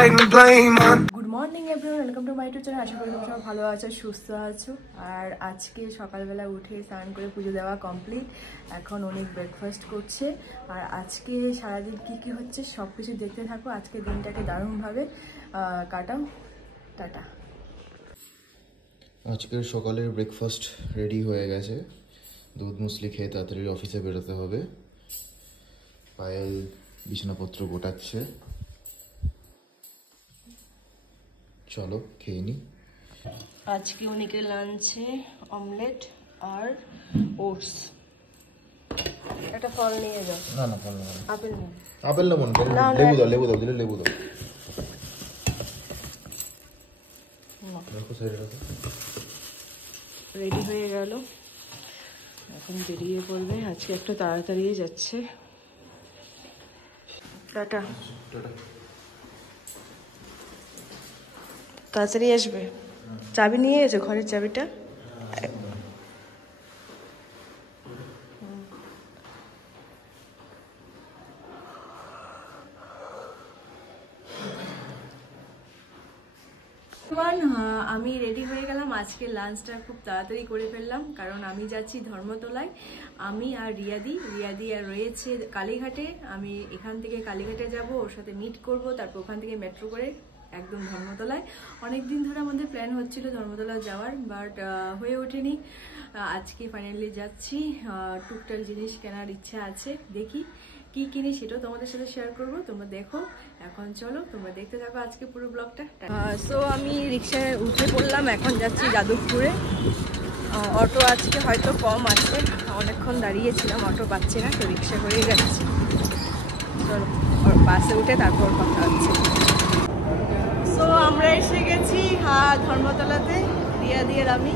Good morning everyone, welcome to my YouTube channel. আশা করি তোমরা সবাই ভালো আছো, সুস্থ আছো। আর আজকে সকালবেলা উঠে স্নান করে পুজো দেওয়া কমপ্লিট। এখন অনেক ব্রেকফাস্ট করছে। আর আজকে সারাদিন কি কি হচ্ছে সব কিছু দেখতে থাকো। আজকে দিনটাকে দারুণভাবে কাটাও। টাটা। আজকের সকালের ব্রেকফাস্ট রেডি হয়ে গেছে। দুধ মুসলি খেয়ে তাড়াতাড়ি অফিসে বেরোতে হবে। পায়েল বিছানাপত্র গোটাচ্ছে। চলো খেয়ে নি। আজকে অনেকের লাঞ্চে অমলেট আর ওটস। একটা ফল নিয়ে যাও। না না, ফল না, আপেল না। আপেল না মন, লেবু দাও, লেবু দাও, দিলে লেবু দাও। রেডি হয়ে গেল, এখন বেরিয়ে পড়বে। আজকে একটু তাড়াতাড়ি যাচ্ছে। টাটা। তাড়াতাড়ি আসবে। চাবি নিয়ে এসো, ঘরের চাবিটা। আমি রেডি হয়ে গেলাম। আজকে লাঞ্চটা খুব তাড়াতাড়ি করে ফেললাম, কারণ আমি যাচ্ছি ধর্মতলায়। আমি আর রিয়াদি আর রয়েছে কালীঘাটে। আমি এখান থেকে কালীঘাটে যাব, ওর সাথে মিট করব, তারপর ওখান থেকে মেট্রো করে একদম ধর্মতলায়। অনেক দিন ধরে আমাদের প্ল্যান হচ্ছিল ধর্মতলা যাওয়ার, বাট হয়ে ওঠেনি। আজকে ফাইনালি যাচ্ছি। টুকটাক জিনিস কেনার ইচ্ছা আছে, দেখি কি কিনি সেটাও তোমাদের সাথে শেয়ার করব। তোমরা দেখো। এখন চলো তোমরা দেখতে থাকো আজকে পুরো ব্লগটা। সো আমি রিক্সায় উঠে পড়লাম, এখন যাচ্ছি যাদবপুরে। অটো আজকে হয়তো কম আছে, অনেকক্ষণ দাঁড়িয়েছিলাম, অটো পাচ্ছি না, তো রিক্সা করেই যাচ্ছি। চলো ওর বাসে উঠে তারপর কথা হচ্ছে। সো আমরা এসে গেছি ধর্মতলাতে, রিয়াদি আর আমি।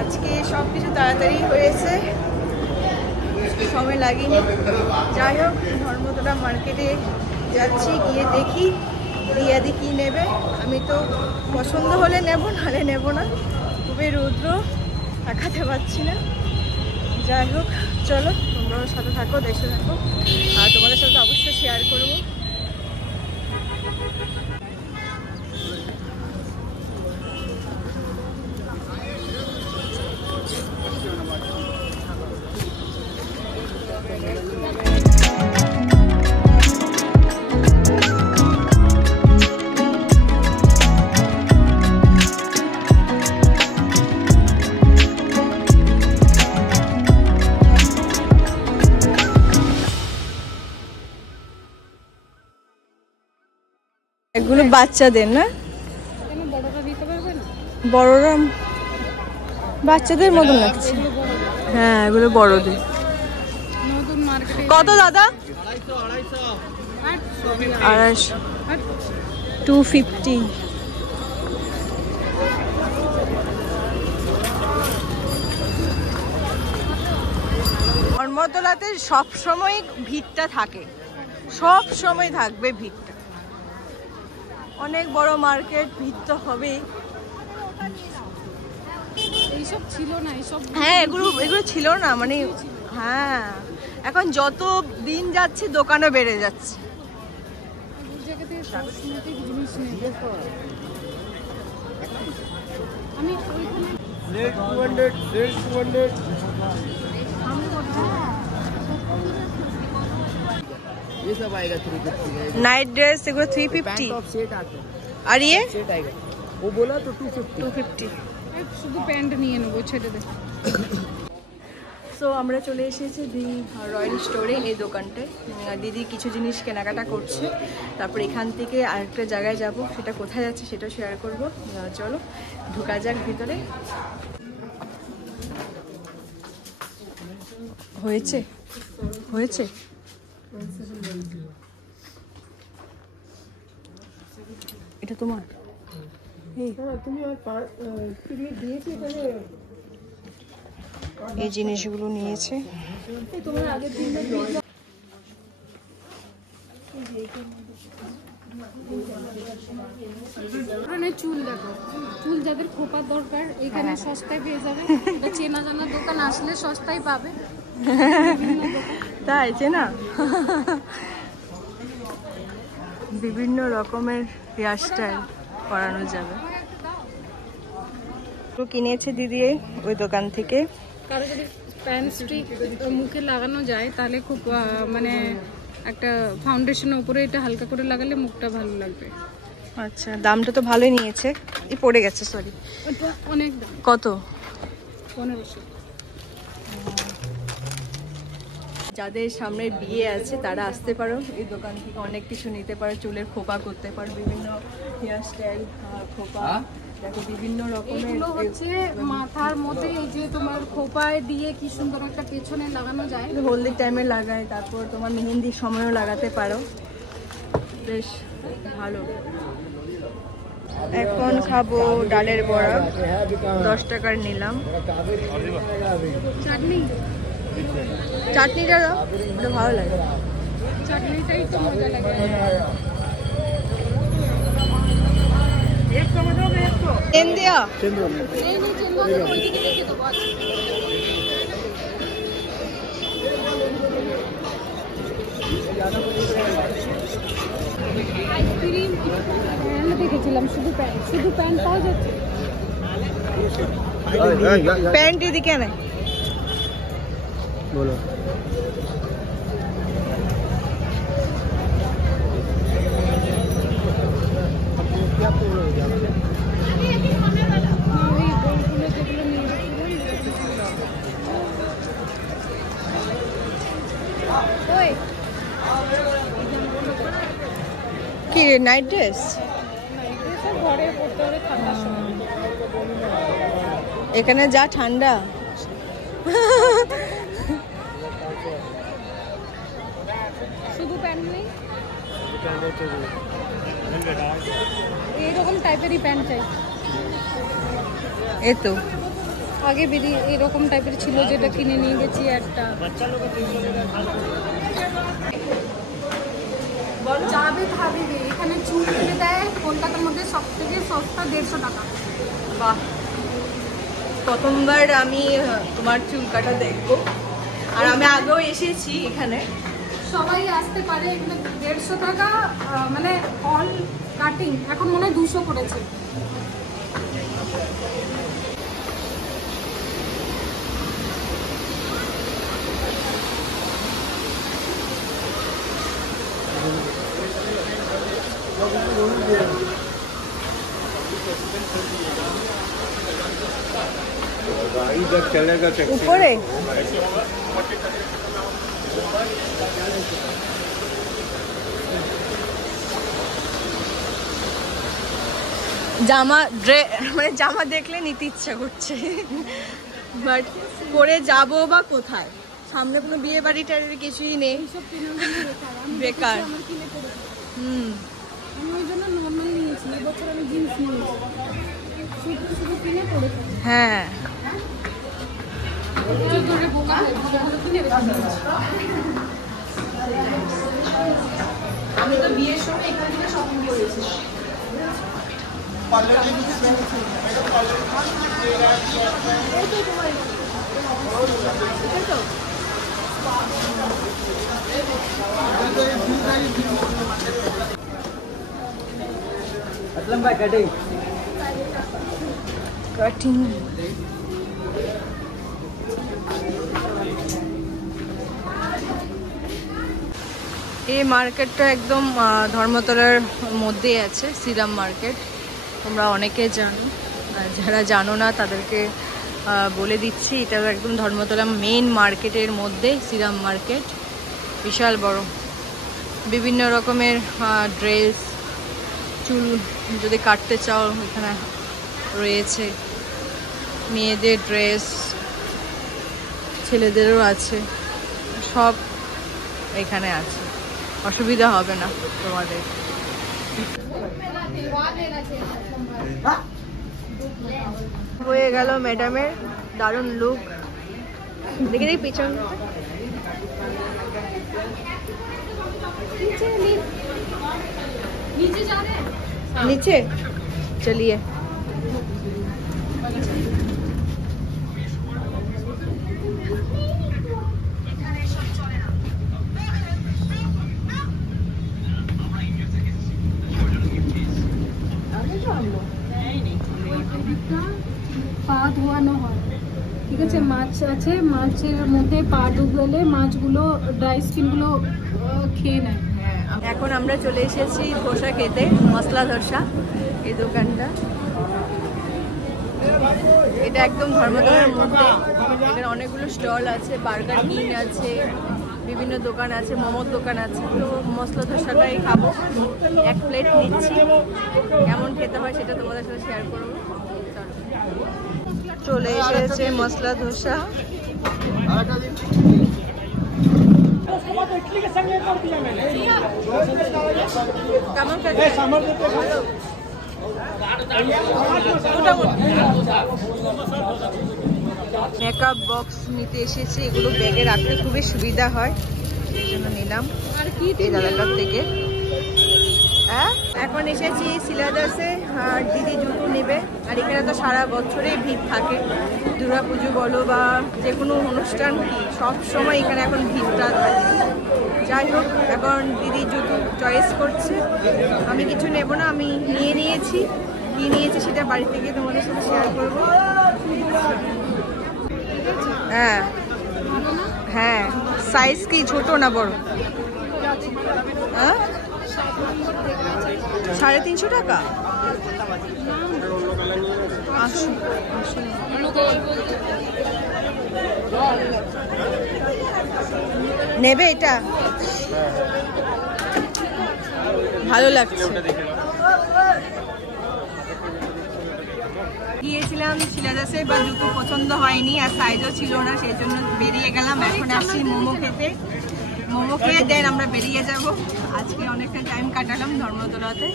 আজকে সব কিছু তাড়াতাড়ি হয়েছে, সময় লাগেনি। যাই হোক, ধর্মতলা মার্কেটে যাচ্ছি, গিয়ে দেখি রিয়াদি কি নেবে। আমি তো পছন্দ হলে নেব, নাহলে নেব না। খুবই রৌদ্র, তাকাতে পারছি না। যাই হোক চলো, তোমরাও সাথে থাকো, দেখতে থাকো, আর তোমাদের সাথে অবশ্যই শেয়ার করবো। এগুলো বাচ্চাদের না, বড়রা বাচ্চাদের মতন লাগছে। হ্যাঁ, এগুলো বড়দের। কত দাদা? 250 250। ধর্মতলাতে সব সময় ভিড়টা থাকে, সব সময় থাকবে ভিড়টা। অনেক বড় মার্কেট, ভিড় তো হবেই। এইসব ছিল না, এইসব হ্যাঁ এগুলো ছিল না, মানে হ্যাঁ এখন যত দিন যাচ্ছে দোকানও বেড়ে যাচ্ছে। আমি ये सब आएगा 350। नाइट ड्रेस एगुलो 350 टॉप सेट आते हैं और ये सेट आएगा। वो बोला तो 250। শুধু প্যান্ট নিয়ে নেবো, ছেড়ে দে। সো আমরা চলে এসেছি দি রয়্যাল স্টোরে, এই দোকানটায়। দিদি কিছু জিনিস কেনাকাটা করছে, তারপর এখান থেকে আরেকটা জায়গায় যাব, সেটা কোথায় যাচ্ছে সেটা শেয়ার করব। চলো ঢোকা যাক ভিতরে। হয়েছে হয়েছে এটা তোমার? এই জিনিসগুলো নিয়েছে। চুল দেখো, চুল যাদের খোপার দরকার এখানে সস্তায় পেয়ে যাবে। চেনা জানা দোকান আসলে সস্তায় পাবে। তাই চেনা বিভিন্ন রকমের হেয়ার স্টাইল করানো যাবে। তো কিনেছে দিদি ওই দোকান থেকে। কারো যদি প্যান স্ট্রিক মুখে লাগানো যায় তাহলে খুব মানে একটা ফাউন্ডেশনের উপরে এটা হালকা করে লাগালে মুখটা ভালো লাগবে। আচ্ছা, দামটা তো ভালোই নিয়েছে। এই পড়ে গেছে, সরি। ওটা অনেক দাম। কত? 1500। যাদের সামনে বিয়ে আছে তারা আসতে পারো, এই দোকান থেকে অনেক কিছু নিতে পারো। চুলের খোপা করতে পারো, বিভিন্ন হেয়ার স্টাইল খোপা, দেখো বিভিন্ন রকমের। এগুলো হচ্ছে মাথার মধ্যে এই যে তোমার খোপায় দিয়ে কি সুন্দর একটা পেছনে লাগানো যায়, হলদির টাইমে লাগায়, তারপর তোমার মেহেন্দির সময়ও লাগাতে পারো, বেশ ভালো। এখন খাবো ডালের বড়া, 10 টাকার নিলাম। চাটনি, চাটনিটা দাও, ওটা ভালো লাগে। চাটনিটাই তো মজা লাগে। তেল দেওয়া এই নিচে ওইদিকে রেখে দেবো। আইসক্রিম প্যান দেখেছিলাম, শুধু প্যান পাওয়া যাচ্ছে। প্যান্ট এদিকে নেই। বলো। কি নাইট ড্রেস? ঘরে পড়তে হবে ঠান্ডার সময়। এখানে যা ঠান্ডা। শুধু প্যান্ট নেই, এইরকম টাইপেরই প্যান্ট চাই। এই তো আগে বেরিয়ে এরকম টাইপের ছিল, যেটা কিনে নিয়ে গেছি একটা। জাভেদ হাবিবে এখানে চুল কেটে দেয় কলকাতার মধ্যে সব থেকে সস্তা, 150 টাকা। বাহ, প্রথমবার আমি তোমার চুল কাটা দেখবো। আর আমি আগেও এসেছি এখানে। সবাই আসতে পারে এখানে। 150 টাকা মানে অল কাটিং। এখন মনে হয় 200 করেছে। इधर चलेगा উপরে জামা মানে জামা দেখলে নিতে ইচ্ছা করছে, বাট পরে যাবো বা কোথায়? সামনে কোনো বিয়ে বাড়িটার কিছুই নেই, বেকার। আমার কিনে পড়েছে। হুম, আমি ওই জন্য নর্মাল নিয়েছি। এবছর আমি জিন্স নিয়েছি, শুধু কিনে পড়েছি। হ্যাঁ ধরে বোকা হয়ে ভালো ভালো কিনে রেখে দিয়েছি। আমি তো বিয়ের সময় এখান থেকে শপিং করেছি। असलम भाई कटिंग কাটিং। এই মার্কেটটা একদম ধর্মতলার মধ্যেই আছে, শ্রীরাম মার্কেট। তোমরা অনেকে জানো, যারা জানো না তাদেরকে বলে দিচ্ছি, এটা একদম ধর্মতলা মেইন মার্কেটের মধ্যে শ্রীরাম মার্কেট। বিশাল বড়, বিভিন্ন রকমের ড্রেস, চুল যদি কাটতে চাও এখানে রয়েছে, মেয়েদের ড্রেস, ছেলেদেরও আছে, সব এখানে আছে, অসুবিধা হবে না তোমাদের। হয়ে গেল ম্যাডামের দারুণ লুক। দেখে দেখি পিছন नीचे चलिए। পা ধোয়ানো হয়, ঠিক আছে। মাছ আছে, মাছের মধ্যে পা ডুবলে মাছগুলো ড্রাই স্কিনগুলো খেয়ে নেয়। এখন আমরা চলে এসেছি ধোসা খেতে, মশলা ধোসা। এই দোকানটা, এটা একদম ধর্মতলার মধ্যে। এখানে অনেকগুলো স্টল আছে, বার্গার কিং আছে, বিভিন্ন দোকান আছে, মোমোর দোকান আছে। তো মশলা ধোসাটাই খাবো, 1 প্লেট নিচ্ছি। কেমন খেতে হয় সেটা তোমাদের সাথে শেয়ার করবো। চলে এসেছে মশলা ধোসা। কেমন মেকআপ বক্স নিতে এসেছি, এগুলো ব্যাগে রাখতে খুবই সুবিধা হয়, সেই জন্য নিলাম এই দাদাটার থেকে। এখন এসেছি সিলাদাসে, আর দিদি জুতো নেবে। আর এখানে তো সারা বছরেই ভিড় থাকে, দুর্গাপুজো বলো বা যে কোনো অনুষ্ঠান, সব সময় এখানে এখন ভিড়টা থাকে। যাই হোক, এখন দিদি জুতো চয়েস করছে, আমি কিছু নেব না, আমি নিয়েছি। কি নিয়েছি সেটা বাড়ি থেকে তোমাদের সাথে শেয়ার করবো। হ্যাঁ হ্যাঁ, সাইজ কি ছোট না বড়? হ্যাঁ, 350 টাকা। নেবে এটা? ভালো লাগছে। গিয়েছিলাম সিলাদাসে, বা জুতো পছন্দ হয়নি আর সাইজও ছিল না, সেই জন্য বেরিয়ে গেলাম। এখন আসছি মোমো খেতে। মোমো খেয়ে দেন আমরা বেরিয়ে যাব। আজকে অনেকটা টাইম কাটালাম ধর্মতলাতে।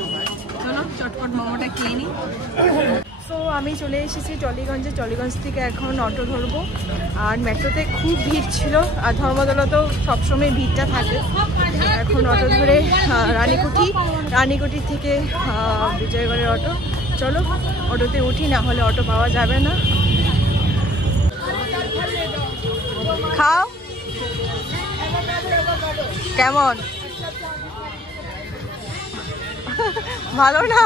চলো চটপট মোমোটা খেয়ে নিই। সো আমি চলে এসেছি টলিগঞ্জে। টলিগঞ্জ থেকে এখন অটো ধরবো। আর মেট্রোতে খুব ভিড় ছিল, আর ধর্মতলাতেও সবসময় ভিড়টা থাকে। এখন অটো ধরে রানীকুঠি থেকে বিজয়গড়ের অটো। চলো অটোতে উঠি, না হলে অটো পাওয়া যাবে না। খাও, কেমন? ভালো না?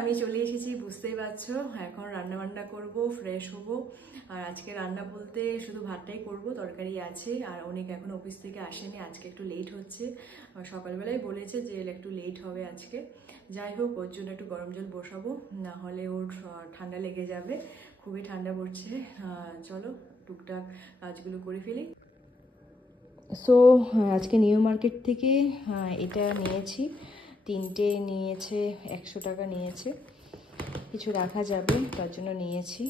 আমি চলে এসেছি, বুঝতেই পারছো। এখন রান্না বান্না করবো, ফ্রেশ হবো। আর আজকে রান্না বলতে শুধু ভাতটাই করব, তরকারি আছে। আর অনেক এখন অফিস থেকে আসেনি, আজকে একটু লেট হচ্ছে। সকালবেলায় বলেছে যে একটু লেট হবে আজকে। যাই হোক, ওর জন্য একটু গরম জল বসাবো, না হলে ওর ঠান্ডা লেগে যাবে। খুবই ঠান্ডা পড়ছে। চলো টুকটাক কাজগুলো করে ফেলি। সো আজকে নিউ মার্কেট থেকে এটা নিয়েছি, 3টে নিয়েছে, 100 টাকা নিয়েছে। কিছু রাখা যাবে তার জন্য নিয়েছি।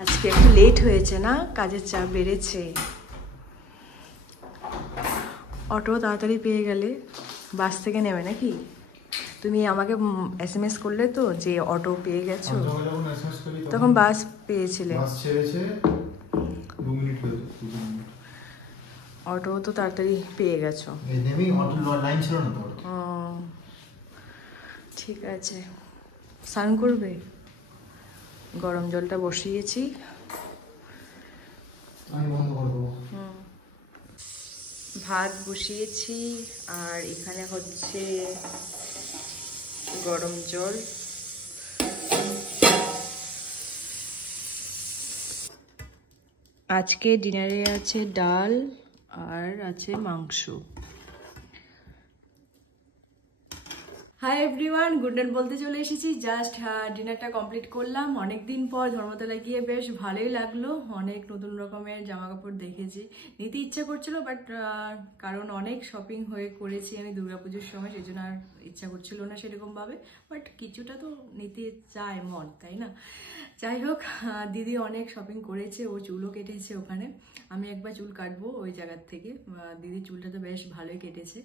আজকে একটু লেট হয়েছে না, কাজের চাপ বেড়েছে। অটো তাড়াতাড়ি পেয়ে গেলে বাস থেকে নেবে নাকি? তুমি আমাকে SMS করলে তো যে অটো পেয়ে গেছো, তখন বাস পেয়েছিলে। অটো তো তাড়াতাড়ি পেয়ে গেছো। ঠিক আছে, স্নান করবে? গরম জলটা বসিয়েছি। ভাত বসিয়েছি, আর এখানে হচ্ছে গরম জল। আজকে ডিনারে আছে ডাল আর আছে মাংস। হাই এভরিওয়ান, গুড নাইট বলতে চলে এসেছি। জাস্ট ডিনারটা কমপ্লিট করলাম। অনেকদিন পর ধর্মতলা গিয়ে বেশ ভালোই লাগলো। অনেক নতুন রকমের জামা কাপড় দেখেছি, নিতে ইচ্ছা করছিল, বাট কারণ অনেক শপিং হয়ে করেছি আমি দুর্গাপুজোর সময়, সেই জন্য আর ইচ্ছা করছিল না সেরকমভাবে। বাট কিছুটা তো নিতে চায় মন, তাই না? যাই হোক, দিদি অনেক শপিং করেছে, ও চুলও কেটেছে ওখানে। আমি একবার চুল কাটবো ওই জায়গার থেকে। দিদির চুলটা তো বেশ ভালোই কেটেছে।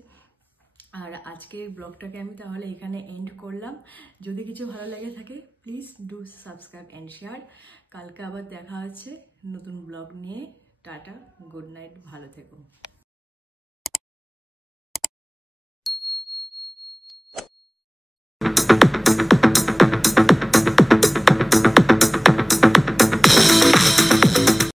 আর আজকের ব্লগটাকে আমি তাহলে এখানে এন্ড করলাম। যদি কিছু ভালো লেগে থাকে please do subscribe and share. কালকে আবার দেখা হচ্ছে নতুন ব্লগ নিয়ে। টাটা, গুড নাইট, ভালো থেকো।